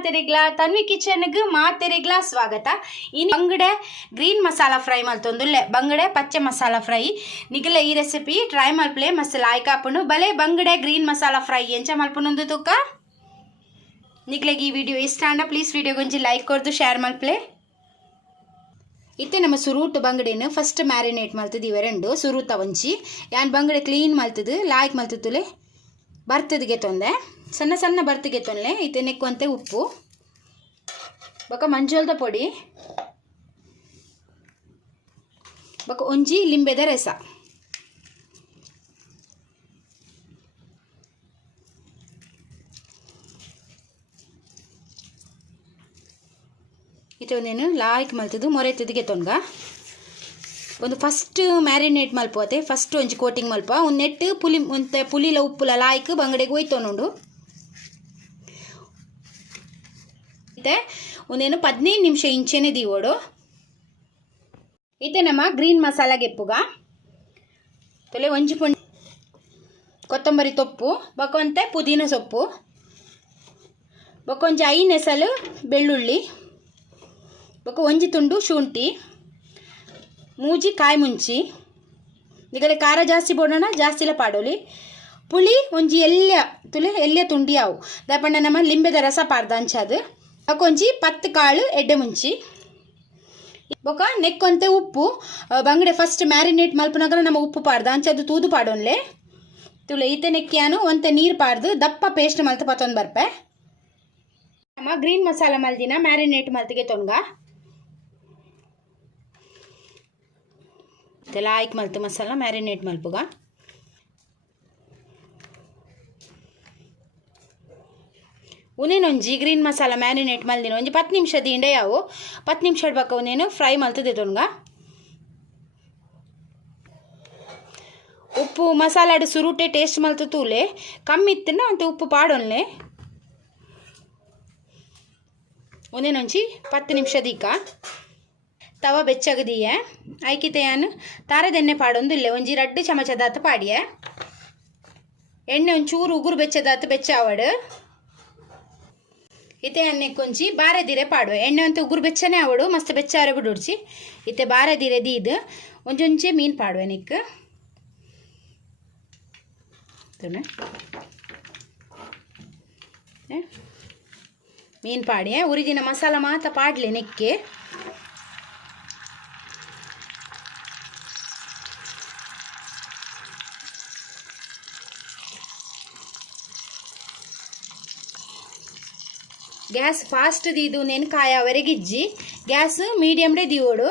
ಮಾತೆರೆಗ್ಲ? ತನ್ವಿ ಕಿಚನ್ಗೆ ಮಾತೆರಿಗ್ಲಾ ಸ್ವಾಗತ. ಇನ್ನು ಬಂಗಡೆ ಗ್ರೀನ್ ಮಸಾಲ ಫ್ರೈ ಮಲ್ತೊಂದುಲ್ಲೆ ಬಂಗಡೆ ಪಚ್ಚೆ ಮಸಾಲ ಫ್ರೈ. ನಿಗಲ ಈ ರೆಸಿಪಿ ಟ್ರೈ ಮಲ್ಪಲೆ ಮಸ್ತ್ ಲಾಯ್ಕ್ ಆಪುಂಡು. ಬಲೆ ಬಂಗಡೆ ಗ್ರೀನ್ ಮಸಾಲ ಫ್ರೈ ಎಂಚ ಮಲ್ಪುನೊಂದು ತೂಕ. ನಿಗ್ಲೆಗೆ ಈ ವಿಡಿಯೋ ಇಷ್ಟ ಅಂಡ ಪ್ಲೀಸ್ ವಿಡಿಯೋ ಗುಂಜಿ ಲೈಕ್ ಕೊರ್ದು ಶೇರ್ ಮಲ್ಪಲೆ ಇತ್ತೆ ನಮ್ಮ ಸುರೂಟ್ ಬಂಗಡೆನ ಫಸ್ಟ್ ಮ್ಯಾರಿನೇಟ್ ಮಲ್ತದಿವೆ రెండు ಸುರೂತ ಒಂಚಿ. ಯಾನ್ ಬಂಗಡೆ ಕ್ಲೀನ್ ಮಾಡ್ತದೆ ಲಾಯ್ಕ್ ಮಲ್ತುತ್ತುಲೆ. ಬರ್ತದಿಗೆ ತೊಂದೆ. ಸಣ್ಣ ಸಣ್ಣ ಬರ್ತಿಗೆ ತೊನ್ಲೆ ತೆನೆಕ್ಕುವಂತೆ ಉಪ್ಪು. ಬಕ ಮಂಜುಳದ ಪೊಡಿ. ಬಕ ಒಂಜಿ ಲಿಂಬೆದ ರಸ. ಇತ್ತೆ ಒಂದೇನು, ಲಾಯ್ಕ್ ಮೊರೆ ಮೊರೆತದಿಗೆ ತೊನ್ಗ ಒಂದು ಫಸ್ಟ್ ಮ್ಯಾರಿನೇಟ್ ಮಲ್ಪೋತೆ ಫಸ್ಟ್ ಒಂಜಿ ಕೋಟಿಂಗ್ ಮಲ್ಪ ಒಂದು ನೆಟ್ಟು ಪುಲಿ ಒಂದು ಪುಲಿಲ ಉಪ್ಪುಲ, ಲಾಯ್ಕ್ ಬಂಗಡೆಗೆ ಒಯ್ತೊನುಂಡು ಮತ್ತೆ ಒಂದೇನು ಹದಿನೈದು ನಿಮಿಷ ಇಂಚೆನೆ ದೀವೋಡು. ಇದೆ ನಮ್ಮ ಗ್ರೀನ್ ಮಸಾಲ ಗೆಪ್ಪುಗ. ತೊಲೆ ಒಂಜಿ ಪುಂಡ್ ಕೊತ್ತಂಬರಿ ತೊಪ್ಪು ಬೊಕೊಂತೆ ಪುದೀನ ಸೊಪ್ಪು, ಬೊಕೊಂಜಿ ಐನೆಸಲು ಬೆಳ್ಳುಳ್ಳಿ, ಬೊಕ ಒಂಜಿ ತುಂಡು ಶುಂಠಿ, ಮೂಜಿ ಕಾಯಿ ಮುಂಚಿ ಈಗಲೇ ಖಾರ ಜಾಸ್ತಿ ಬೋಡೋಣ ಜಾಸ್ತಿಲ ಪಾಡೋಲಿ. ಪುಳಿ ಒಂಜಿ ಎಲ್ಯ ತುಲೆ ಎಲ್ಯ ತುಂಡಿ ಅವು ದಪ್ಪಣ್ಣ ನಮ್ಮ ಲಿಂಬೆದ ರಸ ಪಾಡ್ದ ಒಂಜಿ ಪತ್ತು ಕಾಳು ಎಡ್ಡೆ ಮುಂಚಿ. ಬೊಕ ನೆಕ್ಕೊಂತೆ ಉಪ್ಪು. ಬಂಗಡೆ ಫಸ್ಟ್ ಮ್ಯಾರಿನೇಟ್ ಮಲ್ಪನಾಗ ನಮ್ಮ ಉಪ್ಪು ಪಾಡ್ದ. ಅಂಚದು ತೂದು ಪಾಡೋನ್ಲೆ. ತುಳು ಈತೆ ನೆಕ್ಕಿಯಾನು ಒಂತೆ ನೀರು ಪಾಡ್ದು. ದಪ್ಪ ಪೇಸ್ಟ್ ಮಲ್ತು ಪತ್ತೊಂದು ಬರ್ಪೆ. ನಮ್ಮ ಗ್ರೀನ್ ಮಸಾಲ ಮಲ್ದಿನ ಮ್ಯಾರಿನೇಟ್ ಮಲ್ತಿಗೆ ತೊಂಗ. ಲಾಯ್ಕ್ ಮಲ್ತು ಮಸಾಲ ಮ್ಯಾರಿನೇಟ್ ಮಲ್ಪುಗ. ಉನೇನೊಂಜಿ ಗ್ರೀನ್ ಮಸಾಲ ಮ್ಯಾರಿನೇಟ್ ಮಲ್ದಿನ ಒಂಜಿ ಪತ್ತು ನಿಮಿಷ ಇಂಡೆ ಯಾವು? ಪತ್ತು ನಿಮಿಷ ಬಕ್ಕ ಉನೇನು? ಫ್ರೈ ಮಲ್ತದೆ ತೊನ್ಗ ಉಪ್ಪು ಮಸಾಲಾಡು ಸುರುಟೆ ಟೇಸ್ಟ್ ಮಲ್ತು ತೂಲೆ. ಕಮ್ಮಿ ಇತ್ತನ ಅಂತ ಉಪ್ಪು ಪಾಡೊನ್ಲೆ ಒಂದೇನೊಂಜಿ ಪತ್ತು ನಿಮಿಷದೀಕ ತವ ಬೆಚ್ಚಗದಿಯೆ. ಐಕಿತೆಯಾನು ತಾರದೆಣ್ಣೆ ಪಾಡೊಂದು ಇಲ್ಲೇ. ಒಂಜಿ ರಡ್ಡು ಚಮಚದಾತ ಪಾಡಿಯ. ಎಣ್ಣೆ ಒಂಚೂರು ಉಗುರು ಬೆಚ್ಚದಾತ ಬೆಚ್ಚ ಆವಡು. ಇತ್ತೆ ಅನ್ನೆ ಕೊಂಚಿ ಬಾರೆದಿರೆ ಪಾಡು ಎಣ್ಣೆ ಅಂತ ಉಗುರು ಬೆಚ್ಚನೆ ಆವಡು, ಮಸ್ತ್ ಬೆಚ್ಚಾರೆ ಬಿಡುಡ್ಚಿ ಇತ್ತೆ ಬಾರೆದಿರೆ ದೀದ್, ಒಂಜೊಂಚೆ ಮೀನು ಪಾಡುವೆ ನಿಕ್. ಮೀನು ಪಾಡಿಯೇ. ಉರಿದಿನ ಮಸಾಲ ಮಾತ ಪಾಡ್ಲೆ ನೆಕ್ಕೆ. ಗ್ಯಾಸ್ ಫಾಸ್ಟ್ ದೀದು ನೆನ್ ಕಾಯವರೆಗಿಜ್ಜಿ ಗ್ಯಾಸ್ ಮೀಡಿಯಮ್ಡೆ ದೀವೋಡು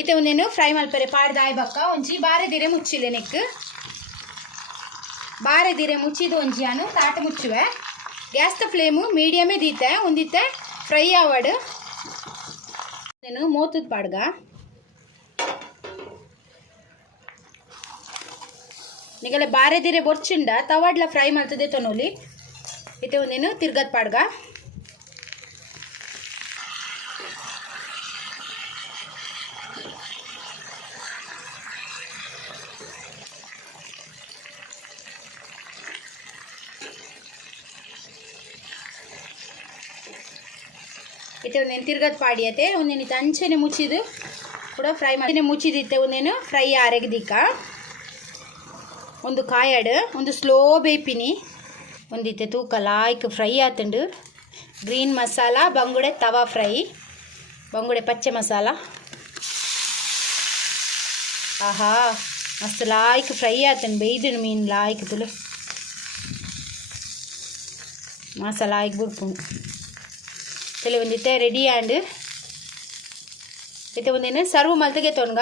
ಇತ್ತೆ ಒಂದೇನು ಫ್ರೈ ಮಲ್ಪರೆ ಪಾಡ್ದ ಆಯ್ಬಕ್ಕ ಒಂಜಿ ಬಾರೆದಿರೆ ಮುಚ್ಚಿಲೆ ನೆಕ್ ಬಾರೆದಿರೆ ಮುಚ್ಚಿದ ಒಂಜಿಯಾನು ತಾಟ ಮುಚ್ಚುವೆ ಗ್ಯಾಸ್ದ ಫ್ಲೇಮು ಮೀಡಿಯಮೇ ದೀತೆ ಒಂದಿತ್ತೆ ಫ್ರೈ ಆವಡ್ నేను మోతుది పాడుగా ನಿಗಲೆ ಬಾರೆ ದಿರೆ ಬೊರ್ಚಿಂಡ ತವಾಡ್ಲ ಫ್ರೈ ಮಾಡ್ತದೆ ತೊನೋಲಿ ಇತ್ತೆ ಒಂದೇನು, ತಿರ್ಗದ್ ಪಾಡ್ಗ. ಇತ್ತೆ ಒಂದೇನು, ತಿರ್ಗದ್ ಅತ್ತೆ. ಒಂದೇನು ಇದು ಅಂಚೆನೆ ಮುಚ್ಚಿದು ಕೂಡ ಫ್ರೈ ಮಾಡಿ ಮುಚ್ಚಿದಿತ್ತೆ ಒಂದೇನು, ಫ್ರೈ ಆರೆಗ್ದಿಕ್ಕ. ಒಂದು ಕಾಯಡ್, ಒಂದು ಸ್ಲೋ ಬೇಪಿನಿ ಒಂದಿತ್ತೆ ತೂಕ ಲಾಯ್ಕ್ ಫ್ರೈ ಆತುಂಡು ಗ್ರೀನ್ ಮಸಾಲ ಬಂಗುಡೆ ತವಾ ಫ್ರೈ ಬಂಗುಡೆ ಪಚ್ಚೆ ಮಸಾಲ ಆಹಾ ಮಸ್ತ್ ಲಾಯ್ಕ್ ಫ್ರೈ ಆತುಂಡು ಬೇಯ್ದು ಮೀನು ಲಾಯ್ಕ್ ತುಳು ಮಸಾಲ ಆಯ್ಕೆ ಬಿಡ್ಪುಂಡು ತಲೆ ಒಂದಿತ್ತೆ ರೆಡಿ ಆ್ಯಂಡ್ ಇತ್ತೆ ಒಂದೇನು ಸರ್ವ್ ಮಲ್ತಿಗೆ ತೊನ್ಗ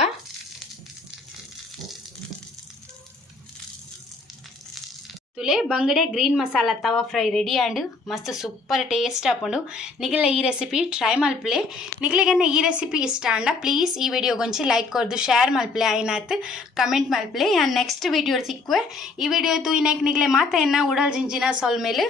ತುಲೆ, ಬಂಗಡೆ, green masala tawa fry ready and ಮಸ್ತ್ ಸೂಪರ್ ಟೇಸ್ಟ್ ಹಾಕೊಂಡು ನಿಗಲ ಈ ರೆಸಿಪಿ ಟ್ರೈ ಮಲ್ಪಲೆ ನಿಗಲಿಗನ್ನ ಈ ರೆಸಿಪಿ ಇಷ್ಟ ಅಂಡ ಪ್ಲೀಸ್ ಈ ವಿಡಿಯೋ ಗೊಂಚಿ ಲೈಕ್ ಕೊರ್ದು ಶೇರ್ ಮಲ್ಪಲೆ ಆಯ್ನಾತ್ ಕಮೆಂಟ್ ಮಲ್ಪಲೆ ಯಾ ನೆಕ್ಸ್ಟ್ ವಿಡಿಯೋ ಸಿಕ್ಕುವೆ ಈ ವಿಡಿಯೋ ತೂ ಇನಕ್ಕೆ ನಿಗಲೆ ಮಾತ ಎನ್ನ ಉಡಲ್ ಜಿಂಜಿನ ಸೋಲ್ ಮೇಲೆ